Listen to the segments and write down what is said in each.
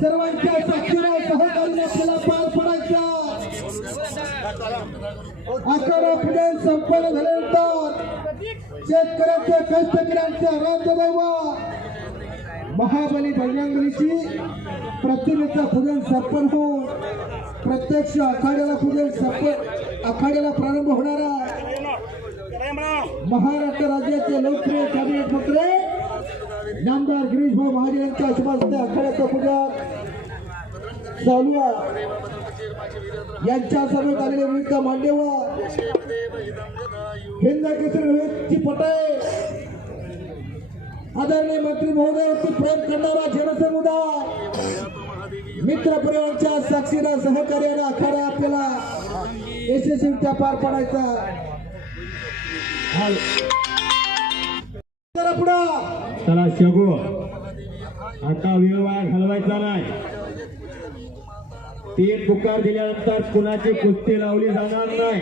सर्वांच्या साक्षीला सहकार्य आपल्याला पार पडायचा. अकरा पुढे संपन्न झाल्यानंतर शेतकऱ्याच्या कष्टकऱ्यांच्या राज्यदैव महाबली बजरंगलीची प्रतिमेचं पूजन संपन्न होऊन प्रत्यक्ष आखाड्याला पूजन संपन्न आखाड्याला प्रारंभ होणारा महाराष्ट्र राज्याचे लोकप्रिय कॅबिनेट मंत्री नामदार गिरीश भाऊ महाजन यांच्या शुभास्ते आखाड्याचं पूजन चालू यांच्या समोर आलेले विविध मांडेवा हिंद केसरी रोहितची आदरणीय मंत्री महोदयावरती प्रेम करणारा जनसमुदाय मित्र परिवाराच्या साक्षीला सहकार्याला आखाडा आपल्याला यशस्वीरित्या पार पाडायचा. पुढा पुढं. चला शगो आता वेळ वाया घालवायचा नाही. तीन पुकार दिल्यानंतर कुणाची कुस्ती लावली जाणार नाही.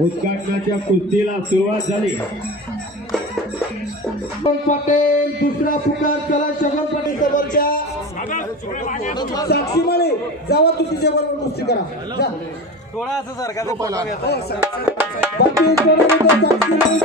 उद्घाटनाच्या कुस्तीला सुरुवात झाली. पाटील दुसरा पुकार चला शोभन पाटील समोरच्या. साक्षी माळे जावा तुझी बरोबर कुस्ती करा. जा. थोडा असं बाकी सोडून साक्षी माळे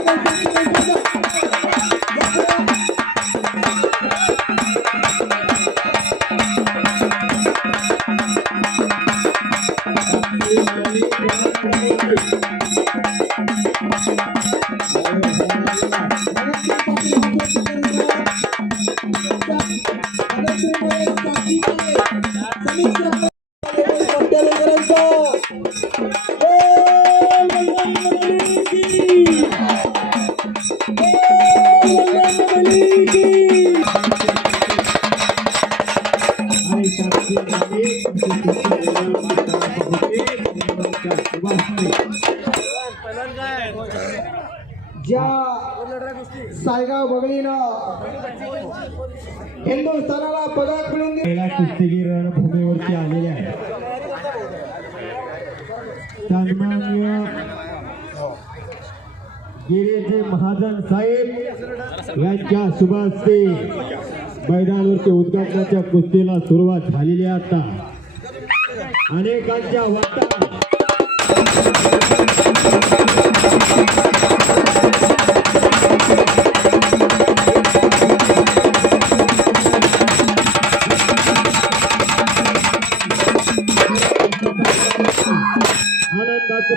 ज्या सायगाव बगळीनं हिंदुस्थानाला पदक मिळून दिले. पहिला कुस्तीगीर रणभूमीवरती आलेले आहे सन्मान्य गिरीजी महाजन साहेब यांच्या शुभ हस्ते मैदानवरती उद्घाटनाच्या कुस्तीला सुरुवात झालेली आता. अनेकांच्या वाटा. आनंदाचं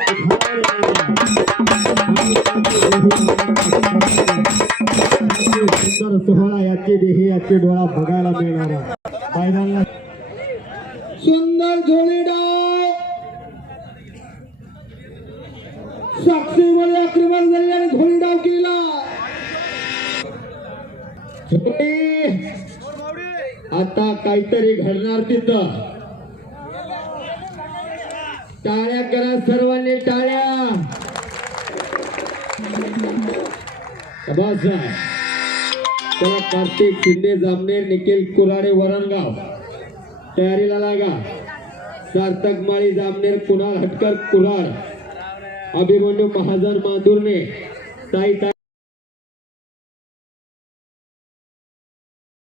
सुंदर सोहळा याची देही याचे डोळा बघायला मिळणार आहे. सुंदर झोळी डाव साक्षीमध्ये आक्रमण झाले आणि झोळी डाव केला आता काहीतरी घडणार तिथं. टाळ्या करा सर्वांनी टाळ्या. बस. त्याला कार्तिक शिंदे जामनेर निखिल कुराडे वरणगाव. तयारीला लागा. सार्थक माळी जामनेर कुणाल हटकर कुराड अभिमन्यू महाजन मांदुर्णे साई